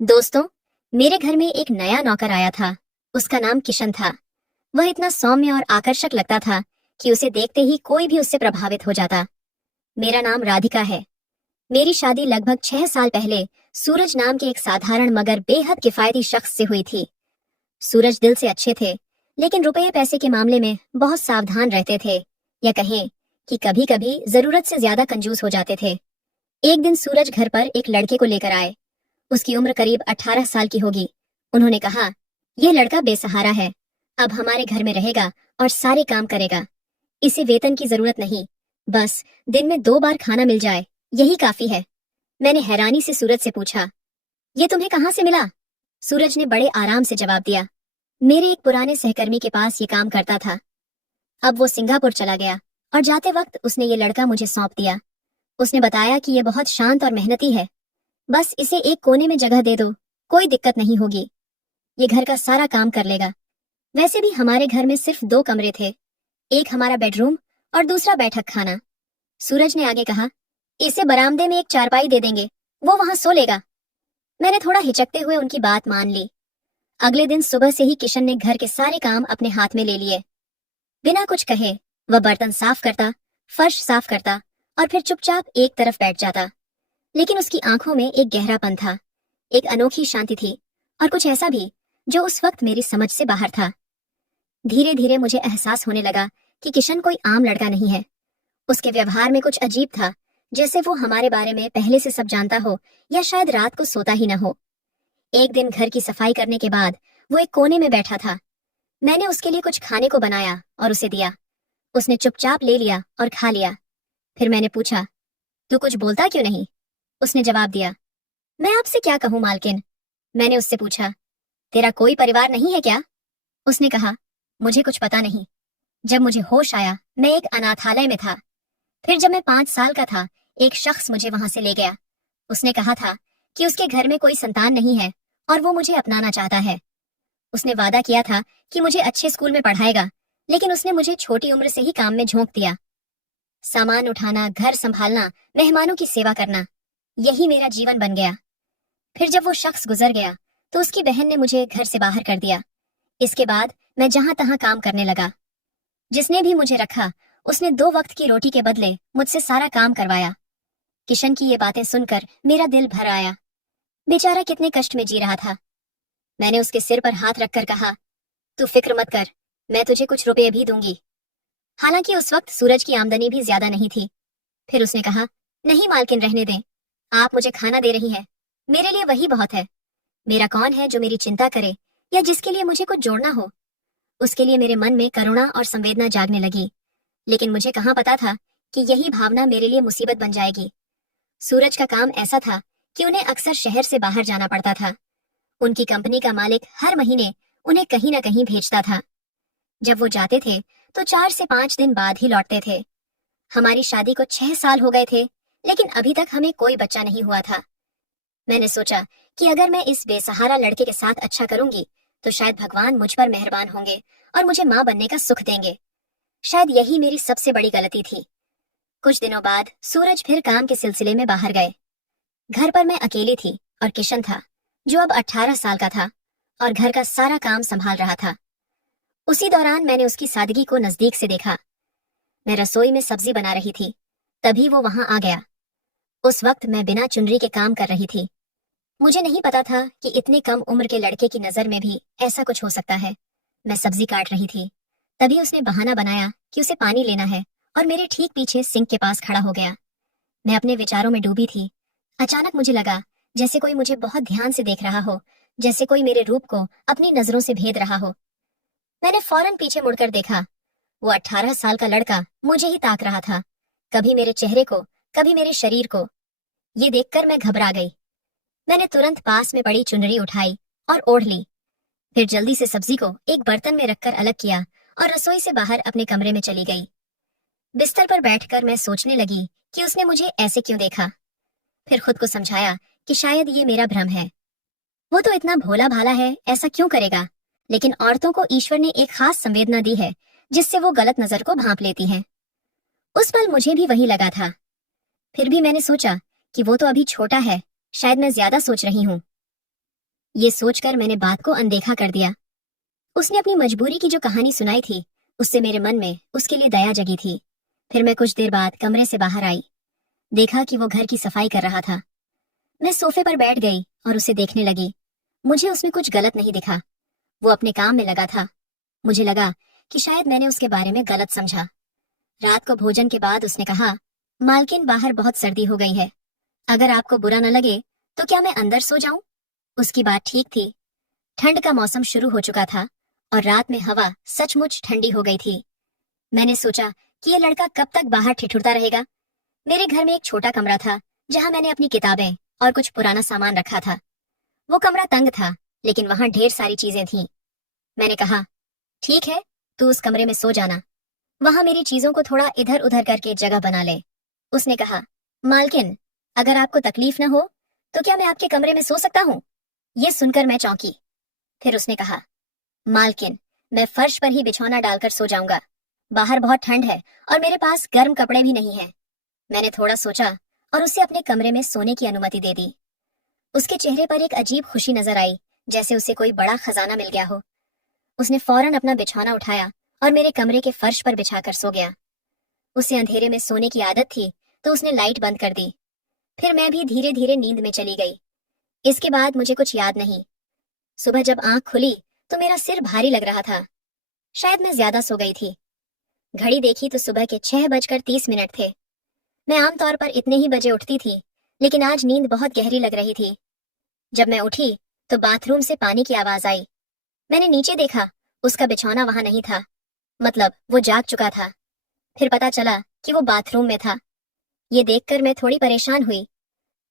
दोस्तों, मेरे घर में एक नया नौकर आया था। उसका नाम किशन था। वह इतना सौम्य और आकर्षक लगता था कि उसे देखते ही कोई भी उससे प्रभावित हो जाता। मेरा नाम राधिका है। मेरी शादी लगभग 6 साल पहले सूरज नाम के एक साधारण मगर बेहद किफायती शख्स से हुई थी। सूरज दिल से अच्छे थे, लेकिन रुपये पैसे के मामले में बहुत सावधान रहते थे, या कहें कि कभी कभी जरूरत से ज्यादा कंजूस हो जाते थे। एक दिन सूरज घर पर एक लड़के को लेकर आए। उसकी उम्र करीब 18 साल की होगी। उन्होंने कहा, यह लड़का बेसहारा है, अब हमारे घर में रहेगा और सारे काम करेगा। इसे वेतन की जरूरत नहीं, बस दिन में 2 बार खाना मिल जाए, यही काफी है। मैंने हैरानी से सूरज से पूछा, ये तुम्हें कहाँ से मिला? सूरज ने बड़े आराम से जवाब दिया, मेरे एक पुराने सहकर्मी के पास ये काम करता था। अब वो सिंगापुर चला गया और जाते वक्त उसने ये लड़का मुझे सौंप दिया। उसने बताया कि ये बहुत शांत और मेहनती है, बस इसे एक कोने में जगह दे दो, कोई दिक्कत नहीं होगी। ये घर का सारा काम कर लेगा। वैसे भी हमारे घर में सिर्फ 2 कमरे थे, एक हमारा बेडरूम और दूसरा बैठक खाना। सूरज ने आगे कहा, इसे बरामदे में एक चारपाई दे देंगे, वो वहां सो लेगा। मैंने थोड़ा हिचकते हुए उनकी बात मान ली। अगले दिन सुबह से ही किशन ने घर के सारे काम अपने हाथ में ले लिए। बिना कुछ कहे वह बर्तन साफ करता, फर्श साफ करता और फिर चुपचाप एक तरफ बैठ जाता। लेकिन उसकी आंखों में एक गहरापन था, एक अनोखी शांति थी, और कुछ ऐसा भी जो उस वक्त मेरी समझ से बाहर था। धीरे धीरे मुझे एहसास होने लगा कि किशन कोई आम लड़का नहीं है। उसके व्यवहार में कुछ अजीब था, जैसे वो हमारे बारे में पहले से सब जानता हो, या शायद रात को सोता ही न हो। एक दिन घर की सफाई करने के बाद वो एक कोने में बैठा था। मैंने उसके लिए कुछ खाने को बनाया और उसे दिया। उसने चुपचाप ले लिया और खा लिया। फिर मैंने पूछा, तू कुछ बोलता क्यों नहीं? उसने जवाब दिया, मैं आपसे क्या कहूं मालकिन। मैंने उससे पूछा, तेरा कोई परिवार नहीं है क्या? उसने कहा, मुझे कुछ पता नहीं। जब मुझे होश आया, मैं एक अनाथालय में था। फिर जब मैं 5 साल का था, एक शख्स मुझे वहां से ले गया। उसने कहा था कि उसके घर में कोई संतान नहीं है और वो मुझे अपनाना चाहता है। उसने वादा किया था कि मुझे अच्छे स्कूल में पढ़ाएगा, लेकिन उसने मुझे छोटी उम्र से ही काम में झोंक दिया। सामान उठाना, घर संभालना, मेहमानों की सेवा करना, यही मेरा जीवन बन गया। फिर जब वो शख्स गुजर गया तो उसकी बहन ने मुझे घर से बाहर कर दिया। इसके बाद मैं जहां तहां काम करने लगा। जिसने भी मुझे रखा, उसने 2 वक्त की रोटी के बदले मुझसे सारा काम करवाया। किशन की ये बातें सुनकर मेरा दिल भर आया। बेचारा कितने कष्ट में जी रहा था। मैंने उसके सिर पर हाथ रखकर कहा, तू फिक्र मत कर, मैं तुझे कुछ रुपए भी दूंगी। हालांकि उस वक्त सूरज की आमदनी भी ज्यादा नहीं थी। फिर उसने कहा, नहीं मालकिन, रहने दें। आप मुझे खाना दे रही हैं, मेरे लिए वही बहुत है। मेरा कौन है जो मेरी चिंता करे या जिसके लिए मुझे कुछ जोड़ना हो। उसके लिए मेरे मन में करुणा और संवेदना जागने लगी, लेकिन मुझे कहाँ पता था कि यही भावना मेरे लिए मुसीबत बन जाएगी। सूरज का काम ऐसा था कि उन्हें अक्सर शहर से बाहर जाना पड़ता था। उनकी कंपनी का मालिक हर महीने उन्हें कहीं न कहीं भेजता था। जब वो जाते थे तो 4 से 5 दिन बाद ही लौटते थे। हमारी शादी को 6 साल हो गए थे, लेकिन अभी तक हमें कोई बच्चा नहीं हुआ था। मैंने सोचा कि अगर मैं इस बेसहारा लड़के के साथ अच्छा करूंगी तो शायद भगवान मुझ पर मेहरबान होंगे और मुझे माँ बनने का सुख देंगे। शायद यही मेरी सबसे बड़ी गलती थी। कुछ दिनों बाद सूरज फिर काम के सिलसिले में बाहर गए। घर पर मैं अकेली थी और किशन था, जो अब 18 साल का था और घर का सारा काम संभाल रहा था। उसी दौरान मैंने उसकी सादगी को नजदीक से देखा। मैं रसोई में सब्जी बना रही थी, तभी वो वहां आ गया। उस वक्त मैं बिना चुनरी के काम कर रही थी। मुझे नहीं पता था कि इतने कम उम्र के लड़के की नजर में भी ऐसा कुछ हो सकता है। मैं सब्जी काट रही थी, तभी उसने बहाना बनाया कि उसे पानी लेना है और मेरे ठीक पीछे सिंक के पास खड़ा हो गया। मैं अपने विचारों में डूबी थी। अचानक मुझे लगा जैसे कोई मुझे बहुत ध्यान से देख रहा हो, जैसे कोई मेरे रूप को अपनी नजरों से भेद रहा हो। मैंने फौरन पीछे मुड़कर देखा। वो 18 साल का लड़का मुझे ही ताक रहा था, कभी मेरे चेहरे को, कभी मेरे शरीर को। ये देखकर मैं घबरा गई। मैंने तुरंत पास में पड़ी चुनरी उठाई और ओढ़ ली। फिर जल्दी से सब्जी को एक बर्तन में रखकर अलग किया और रसोई से बाहर अपने कमरे में चली गई। बिस्तर पर बैठकर मैं सोचने लगी कि उसने मुझे ऐसे क्यों देखा। फिर खुद को समझाया कि शायद ये मेरा भ्रम है। वो तो इतना भोला भाला है, ऐसा क्यों करेगा? लेकिन औरतों को ईश्वर ने एक खास संवेदना दी है, जिससे वो गलत नजर को भांप लेती हैं। उस पल मुझे भी वही लगा था। फिर भी मैंने सोचा कि वो तो अभी छोटा है, शायद मैं ज्यादा सोच रही हूँ। ये सोचकर मैंने बात को अनदेखा कर दिया। उसने अपनी मजबूरी की जो कहानी सुनाई थी, उससे मेरे मन में उसके लिए दया जगी थी। फिर मैं कुछ देर बाद कमरे से बाहर आई। देखा कि वो घर की सफाई कर रहा था। मैं सोफे पर बैठ गई और उसे देखने लगी। मुझे उसमें कुछ गलत नहीं दिखा। वो अपने काम में लगा था। मुझे लगा कि शायद मैंने उसके बारे में गलत समझा। रात को भोजन के बाद उसने कहा, मालकिन बाहर बहुत सर्दी हो गई है, अगर आपको बुरा न लगे तो क्या मैं अंदर सो जाऊं? उसकी बात ठीक थी। ठंड का मौसम शुरू हो चुका था और रात में हवा सचमुच ठंडी हो गई थी। मैंने सोचा कि ये लड़का कब तक बाहर ठिठुरता रहेगा। मेरे घर में एक छोटा कमरा था जहां मैंने अपनी किताबें और कुछ पुराना सामान रखा था। वो कमरा तंग था, लेकिन वहां ढेर सारी चीजें थीं। मैंने कहा, ठीक है, तू उस कमरे में सो जाना। वहां मेरी चीजों को थोड़ा इधर उधर करके जगह बना ले। उसने कहा, मालकिन, अगर आपको तकलीफ न हो तो क्या मैं आपके कमरे में सो सकता हूँ? ये सुनकर मैं चौंकी। फिर उसने कहा, मालकिन, मैं फर्श पर ही बिछौना डालकर सो जाऊंगा। बाहर बहुत ठंड है और मेरे पास गर्म कपड़े भी नहीं हैं। मैंने थोड़ा सोचा और उसे अपने कमरे में सोने की अनुमति दे दी। उसके चेहरे पर एक अजीब खुशी नजर आई, जैसे उसे कोई बड़ा खजाना मिल गया हो। उसने फौरन अपना बिछौना उठाया और मेरे कमरे के फर्श पर बिछाकर सो गया। उसे अंधेरे में सोने की आदत थी, तो उसने लाइट बंद कर दी। फिर मैं भी धीरे धीरे नींद में चली गई। इसके बाद मुझे कुछ याद नहीं। सुबह जब आंख खुली तो मेरा सिर भारी लग रहा था। शायद मैं ज्यादा सो गई थी। घड़ी देखी तो सुबह के 6:30 थे। मैं आमतौर पर इतने ही बजे उठती थी, लेकिन आज नींद बहुत गहरी लग रही थी। जब मैं उठी तो बाथरूम से पानी की आवाज आई। मैंने नीचे देखा, उसका बिछौना वहां नहीं था। मतलब वो जाग चुका था। फिर पता चला कि वो बाथरूम में था। ये देखकर मैं थोड़ी परेशान हुई।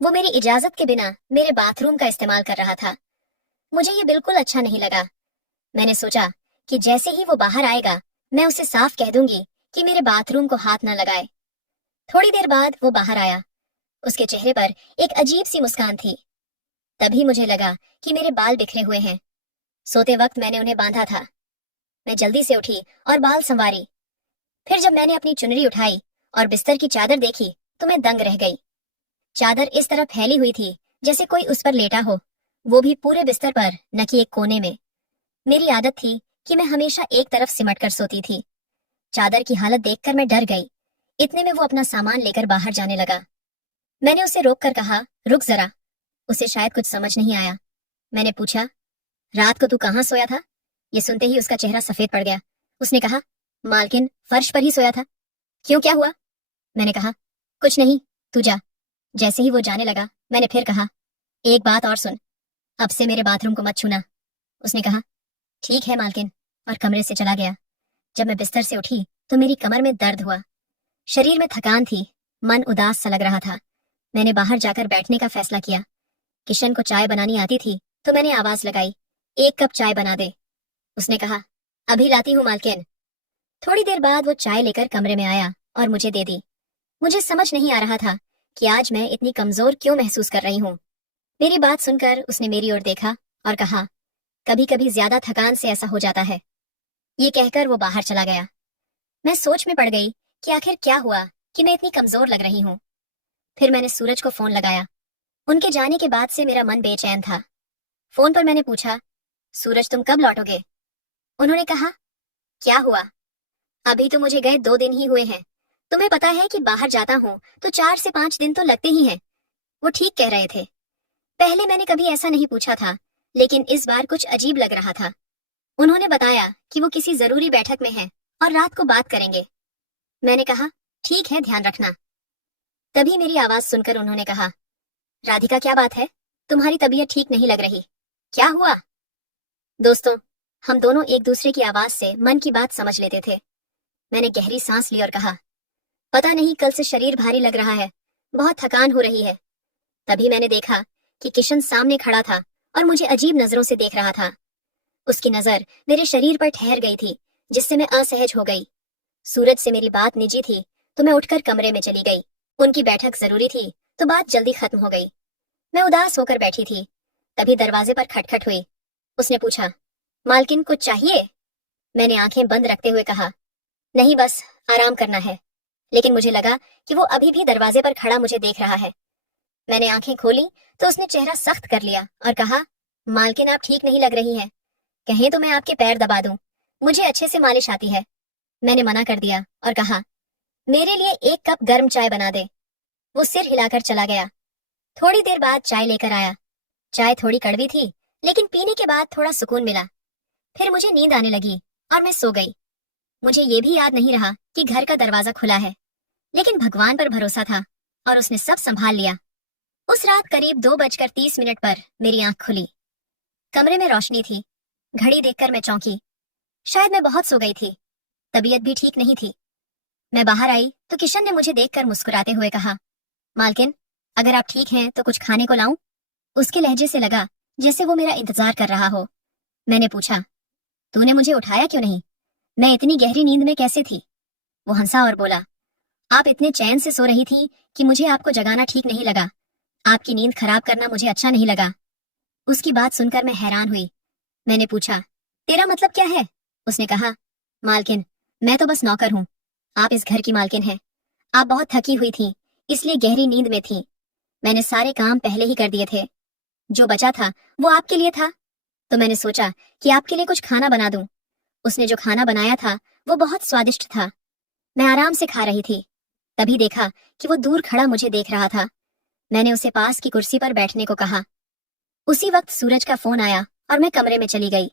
वो मेरी इजाजत के बिना मेरे बाथरूम का इस्तेमाल कर रहा था। मुझे ये बिल्कुल अच्छा नहीं लगा। मैंने सोचा कि जैसे ही वो बाहर आएगा, मैं उसे साफ कह दूंगी कि मेरे बाथरूम को हाथ न लगाए। थोड़ी देर बाद वो बाहर आया। उसके चेहरे पर एक अजीब सी मुस्कान थी। तभी मुझे लगा कि मेरे बाल बिखरे हुए हैं। सोते वक्त मैंने उन्हें बांधा था। मैं जल्दी से उठी और बाल संवारी। फिर जब मैंने अपनी चुनरी उठाई और बिस्तर की चादर देखी तो मैं दंग रह गई। चादर इस तरह फैली हुई थी जैसे कोई उस पर लेटा हो, वो भी पूरे बिस्तर पर, न कि एक कोने में। मेरी आदत थी कि मैं हमेशा एक तरफ सिमट कर सोती थी। चादर की हालत देखकर मैं डर गई। इतने में वो अपना सामान लेकर बाहर जाने लगा। मैंने उसे रोककर कहा, रुक जरा। उसे शायद कुछ समझ नहीं आया। मैंने पूछा, रात को तू कहाँ सोया था? ये सुनते ही उसका चेहरा सफेद पड़ गया। उसने कहा, मालकिन, फर्श पर ही सोया था। क्यों, क्या हुआ? मैंने कहा, कुछ नहीं, तू जा। जैसे ही वो जाने लगा, मैंने फिर कहा, एक बात और सुन, अब से मेरे बाथरूम को मत छूना। उसने कहा, ठीक है मालकिन, और कमरे से चला गया। जब मैं बिस्तर से उठी तो मेरी कमर में दर्द हुआ। शरीर में थकान थी। मन उदास सा लग रहा था। मैंने बाहर जाकर बैठने का फैसला किया। किशन को चाय बनानी आती थी तो मैंने आवाज लगाई, एक कप चाय बना दे। उसने कहा, अभी लाती हूँ मालकिन। थोड़ी देर बाद वो चाय लेकर कमरे में आया और मुझे दे दी। मुझे समझ नहीं आ रहा था कि आज मैं इतनी कमजोर क्यों महसूस कर रही हूँ। मेरी बात सुनकर उसने मेरी ओर देखा और कहा, कभी कभी ज्यादा थकान से ऐसा हो जाता है। ये कहकर वो बाहर चला गया। मैं सोच में पड़ गई कि आखिर क्या हुआ कि मैं इतनी कमजोर लग रही हूँ। फिर मैंने सूरज को फोन लगाया। उनके जाने के बाद से मेरा मन बेचैन था। फोन पर मैंने पूछा, सूरज, तुम कब लौटोगे? उन्होंने कहा, क्या हुआ? अभी तो मुझे गए 2 दिन ही हुए हैं। तुम्हें पता है कि बाहर जाता हूँ तो 4 से 5 दिन तो लगते ही हैं। वो ठीक कह रहे थे। पहले मैंने कभी ऐसा नहीं पूछा था, लेकिन इस बार कुछ अजीब लग रहा था। उन्होंने बताया कि वो किसी जरूरी बैठक में हैं और रात को बात करेंगे। मैंने कहा, ठीक है, ध्यान रखना। तभी मेरी आवाज सुनकर उन्होंने कहा, राधिका, क्या बात है? तुम्हारी तबीयत ठीक नहीं लग रही। क्या हुआ? दोस्तों, हम दोनों एक दूसरे की आवाज से मन की बात समझ लेते थे। मैंने गहरी सांस ली और कहा, पता नहीं, कल से शरीर भारी लग रहा है, बहुत थकान हो रही है। तभी मैंने देखा कि किशन सामने खड़ा था और मुझे अजीब नजरों से देख रहा था। उसकी नजर मेरे शरीर पर ठहर गई थी, जिससे मैं असहज हो गई। सूरज से मेरी बात निजी थी, तो मैं उठकर कमरे में चली गई। उनकी बैठक जरूरी थी, तो बात जल्दी खत्म हो गई। मैं उदास होकर बैठी थी। तभी दरवाजे पर खटखट हुई। उसने पूछा, मालकिन, कुछ चाहिए? मैंने आंखें बंद रखते हुए कहा, नहीं, बस आराम करना है। लेकिन मुझे लगा कि वो अभी भी दरवाजे पर खड़ा मुझे देख रहा है। मैंने आंखें खोली तो उसने चेहरा सख्त कर लिया और कहा, मालकिन, आप ठीक नहीं लग रही हैं। कहें तो मैं आपके पैर दबा दूं। मुझे अच्छे से मालिश आती है। मैंने मना कर दिया और कहा, मेरे लिए 1 कप गर्म चाय बना दे। वो सिर हिलाकर चला गया। थोड़ी देर बाद चाय लेकर आया। चाय थोड़ी कड़वी थी, लेकिन पीने के बाद थोड़ा सुकून मिला। फिर मुझे नींद आने लगी और मैं सो गई। मुझे ये भी याद नहीं रहा कि घर का दरवाजा खुला है, लेकिन भगवान पर भरोसा था और उसने सब संभाल लिया। उस रात करीब 2:30 पर मेरी आंख खुली। कमरे में रोशनी थी। घड़ी देखकर मैं चौंकी। शायद मैं बहुत सो गई थी। तबीयत भी ठीक नहीं थी। मैं बाहर आई तो किशन ने मुझे देखकर मुस्कुराते हुए कहा, मालकिन, अगर आप ठीक हैं तो कुछ खाने को लाऊं? उसके लहजे से लगा जैसे वो मेरा इंतजार कर रहा हो। मैंने पूछा, तूने मुझे उठाया क्यों नहीं? मैं इतनी गहरी नींद में कैसे थी? वो हंसा और बोला, आप इतने चैन से सो रही थी कि मुझे आपको जगाना ठीक नहीं लगा। आपकी नींद खराब करना मुझे अच्छा नहीं लगा। उसकी बात सुनकर मैं हैरान हुई। मैंने पूछा, तेरा मतलब क्या है? उसने कहा, मालकिन, मैं तो बस नौकर हूँ। आप इस घर की मालकिन हैं। आप बहुत थकी हुई थी, इसलिए गहरी नींद में थी। मैंने सारे काम पहले ही कर दिए थे। जो बचा था वो आपके लिए था, तो मैंने सोचा कि आपके लिए कुछ खाना बना दूं। उसने जो खाना बनाया था वो बहुत स्वादिष्ट था। मैं आराम से खा रही थी। तभी देखा कि वो दूर खड़ा मुझे देख रहा था। मैंने उसे पास की कुर्सी पर बैठने को कहा। उसी वक्त सूरज का फोन आया और मैं कमरे में चली गई।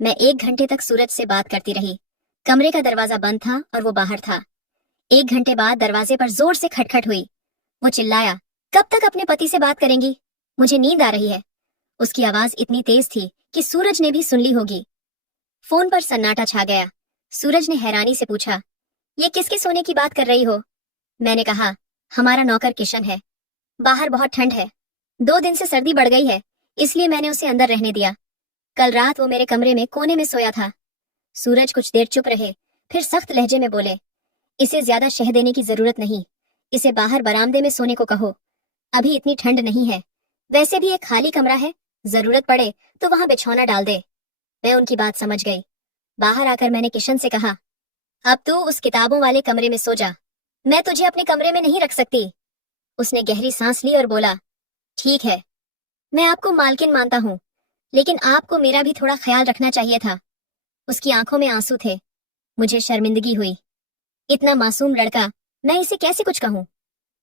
मैं 1 घंटे तक सूरज से बात करती रही। कमरे का दरवाजा बंद था और वो बाहर था। 1 घंटे बाद दरवाजे पर जोर से खटखट हुई। वो चिल्लाया, कब तक अपने पति से बात करेंगी? मुझे नींद आ रही है। उसकी आवाज इतनी तेज थी कि सूरज ने भी सुन ली होगी। फोन पर सन्नाटा छा गया। सूरज ने हैरानी से पूछा, ये किसके सोने की बात कर रही हो? मैंने कहा, हमारा नौकर किशन है। बाहर बहुत ठंड है। 2 दिन से सर्दी बढ़ गई है, इसलिए मैंने उसे अंदर रहने दिया। कल रात वो मेरे कमरे में कोने में सोया था। सूरज कुछ देर चुप रहे, फिर सख्त लहजे में बोले, इसे ज्यादा शह देने की जरूरत नहीं। इसे बाहर बरामदे में सोने को कहो। अभी इतनी ठंड नहीं है। वैसे भी एक खाली कमरा है, जरूरत पड़े तो वहां बिछौना डाल दे। मैं उनकी बात समझ गई। बाहर आकर मैंने किशन से कहा, अब तू उस किताबों वाले कमरे में सो जा। मैं तुझे अपने कमरे में नहीं रख सकती। उसने गहरी सांस ली और बोला, ठीक है। मैं आपको मालकिन मानता हूँ, लेकिन आपको मेरा भी थोड़ा ख्याल रखना चाहिए था। उसकी आंखों में आंसू थे। मुझे शर्मिंदगी हुई। इतना मासूम लड़का, मैं इसे कैसे कुछ कहूँ?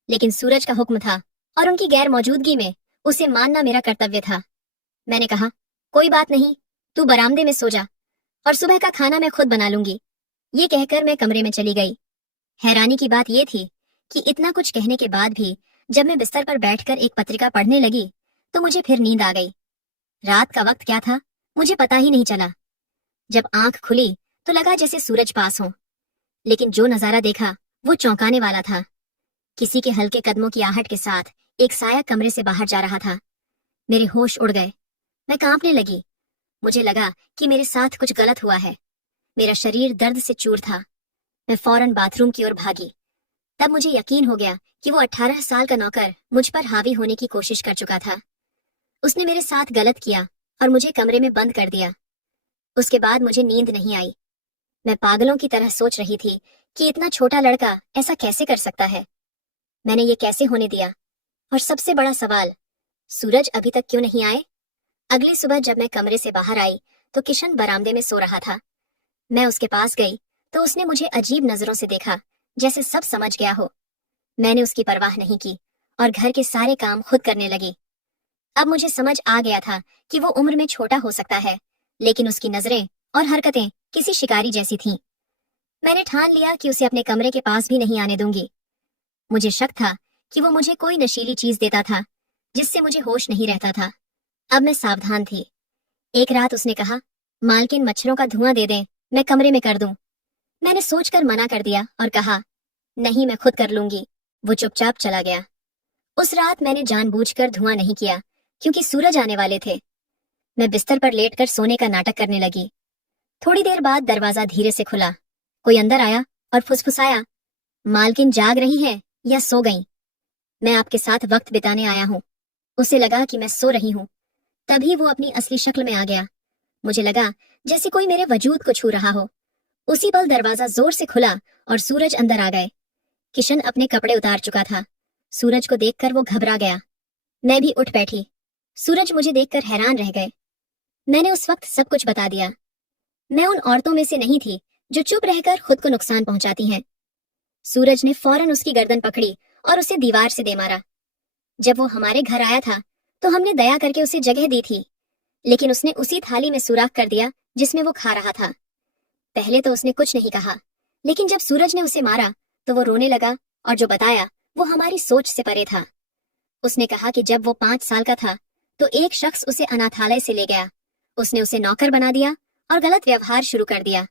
लेकिन सूरज का हुक्म था और उनकी गैर मौजूदगी में उसे मानना मेरा कर्तव्य था। मैंने कहा, कोई बात नहीं, तू बरामदे में सो जा और सुबह का खाना मैं खुद बना लूंगी। ये कहकर मैं कमरे में चली गई। हैरानी की बात यह थी कि इतना कुछ कहने के बाद भी जब मैं बिस्तर पर बैठकर एक पत्रिका पढ़ने लगी तो मुझे फिर नींद आ गई। रात का वक्त क्या था मुझे पता ही नहीं चला। जब आंख खुली तो लगा जैसे सूरज पास हो, लेकिन जो नजारा देखा वो चौंकाने वाला था। किसी के हल्के कदमों की आहट के साथ एक साया कमरे से बाहर जा रहा था। मेरे होश उड़ गए। मैं कांपने लगी। मुझे लगा कि मेरे साथ कुछ गलत हुआ है। मेरा शरीर दर्द से चूर था। मैं फौरन बाथरूम की ओर भागी। तब मुझे यकीन हो गया कि वो 18 साल का नौकर मुझ पर हावी होने की कोशिश कर चुका था। उसने मेरे साथ गलत किया और मुझे कमरे में बंद कर दिया। उसके बाद मुझे नींद नहीं आई। मैं पागलों की तरह सोच रही थी कि इतना छोटा लड़का ऐसा कैसे कर सकता है। मैंने ये कैसे होने दिया? और सबसे बड़ा सवाल, सूरज अभी तक क्यों नहीं आए? अगली सुबह जब मैं कमरे से बाहर आई तो किशन बरामदे में सो रहा था। मैं उसके पास गई तो उसने मुझे अजीब नजरों से देखा, जैसे सब समझ गया हो। मैंने उसकी परवाह नहीं की और घर के सारे काम खुद करने लगी। अब मुझे समझ आ गया था कि वो उम्र में छोटा हो सकता है, लेकिन उसकी नजरें और हरकतें किसी शिकारी जैसी थीं। मैंने ठान लिया कि उसे अपने कमरे के पास भी नहीं आने दूंगी। मुझे शक था कि वो मुझे कोई नशीली चीज देता था जिससे मुझे होश नहीं रहता था। अब मैं सावधान थी। एक रात उसने कहा, मालकिन, मच्छरों का धुआं दे दें, मैं कमरे में कर दूं। मैंने सोचकर मना कर दिया और कहा, नहीं, मैं खुद कर लूंगी। वो चुपचाप चला गया। उस रात मैंने जानबूझकर धुआं नहीं किया क्योंकि सूरज आने वाले थे। मैं बिस्तर पर लेटकर सोने का नाटक करने लगी। थोड़ी देर बाद दरवाजा धीरे से खुला। कोई अंदर आया और फुसफुसाया, मालकिन जाग रही है या सो गई? मैं आपके साथ वक्त बिताने आया हूँ। उसे लगा कि मैं सो रही हूँ। तभी वो अपनी असली शक्ल में आ गया। मुझे लगा जैसे कोई मेरे वजूद को छू रहा हो। उसी पल दरवाजा जोर से खुला और सूरज अंदर आ गए। किशन अपने कपड़े उतार चुका था। सूरज को देखकर वो घबरा गया। मैं भी उठ बैठी। सूरज मुझे देखकर हैरान रह गए। मैंने उस वक्त सब कुछ बता दिया। मैं उन औरतों में से नहीं थी जो चुप रहकर खुद को नुकसान पहुंचाती हैं। सूरज ने फौरन उसकी गर्दन पकड़ी और उसे दीवार से दे मारा। जब वो हमारे घर आया था तो हमने दया करके उसे जगह दी थी, लेकिन उसने उसी थाली में सुराख कर दिया जिसमें वो खा रहा था। पहले तो उसने कुछ नहीं कहा, लेकिन जब सूरज ने उसे मारा तो वो रोने लगा और जो बताया वो हमारी सोच से परे था। उसने कहा कि जब वो 5 साल का था तो एक शख्स उसे अनाथालय से ले गया। उसने उसे नौकर बना दिया और गलत व्यवहार शुरू कर दिया।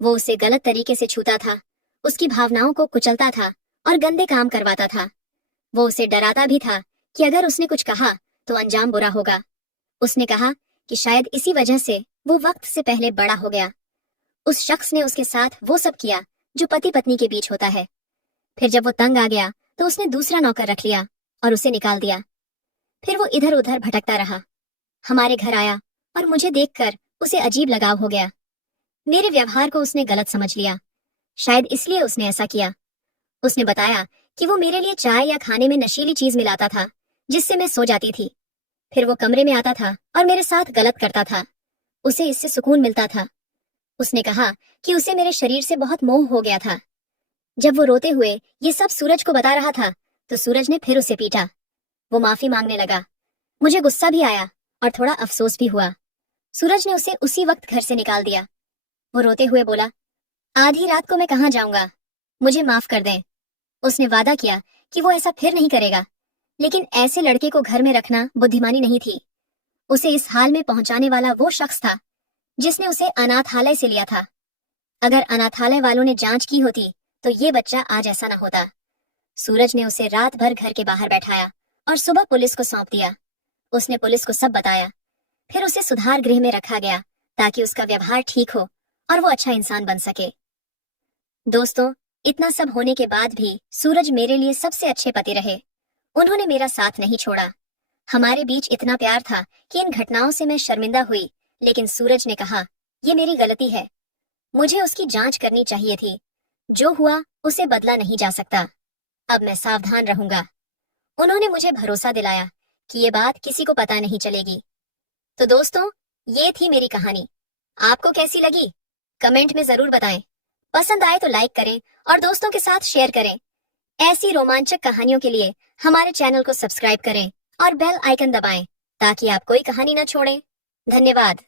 वो उसे गलत तरीके से छूता था, उसकी भावनाओं को कुचलता था और गंदे काम करवाता था। वो उसे डराता भी था कि अगर उसने कुछ कहा तो अंजाम बुरा होगा। उसने कहा कि शायद इसी वजह से वो वक्त से पहले बड़ा हो गया। उस शख्स ने उसके साथ वो सब किया जो पति पत्नी के बीच होता है। फिर जब वो तंग आ गया तो उसने दूसरा नौकर रख लिया और उसे निकाल दिया। फिर वो इधर उधर भटकता रहा। हमारे घर आया और मुझे देखकर उसे अजीब लगाव हो गया। मेरे व्यवहार को उसने गलत समझ लिया, शायद इसलिए उसने ऐसा किया। उसने बताया कि वो मेरे लिए चाय या खाने में नशीली चीज मिलाता था जिससे मैं सो जाती थी। फिर वो कमरे में आता था और मेरे साथ गलत करता था। उसे इससे सुकून मिलता था। उसने कहा कि उसे मेरे शरीर से बहुत मोह हो गया था। जब वो रोते हुए ये सब सूरज को बता रहा था तो सूरज ने फिर उसे पीटा। वो माफी मांगने लगा। मुझे गुस्सा भी आया और थोड़ा अफसोस भी हुआ। सूरज ने उसे उसी वक्त घर से निकाल दिया। वो रोते हुए बोला, आधी रात को मैं कहाँ जाऊंगा, मुझे माफ कर दें। उसने वादा किया कि वो ऐसा फिर नहीं करेगा, लेकिन ऐसे लड़के को घर में रखना बुद्धिमानी नहीं थी। उसे इस हाल में पहुंचाने वाला वो शख्स था जिसने उसे अनाथालय से लिया था। अगर अनाथालय वालों ने जांच की होती तो ये बच्चा आज ऐसा न होता। सूरज ने उसे रात भर घर के बाहर बैठाया और सुबह पुलिस को सौंप दिया। उसने पुलिस को सब बताया। फिर उसे सुधार गृह में रखा गया ताकि उसका व्यवहार ठीक हो और वो अच्छा इंसान बन सके। दोस्तों, इतना सब होने के बाद भी सूरज मेरे लिए सबसे अच्छे पति रहे। उन्होंने मेरा साथ नहीं छोड़ा। हमारे बीच इतना प्यार था कि इन घटनाओं से मैं शर्मिंदा हुई, लेकिन सूरज ने कहा, ये मेरी गलती है, मुझे उसकी जांच करनी चाहिए थी। जो हुआ उसे बदला नहीं जा सकता। अब मैं सावधान रहूंगा। उन्होंने मुझे भरोसा दिलाया कि ये बात किसी को पता नहीं चलेगी। तो दोस्तों, ये थी मेरी कहानी। आपको कैसी लगी कमेंट में जरूर बताएं। पसंद आए तो लाइक करें और दोस्तों के साथ शेयर करें। ऐसी रोमांचक कहानियों के लिए हमारे चैनल को सब्सक्राइब करें और बेल आइकन दबाएं ताकि आप कोई कहानी न छोड़ें। धन्यवाद।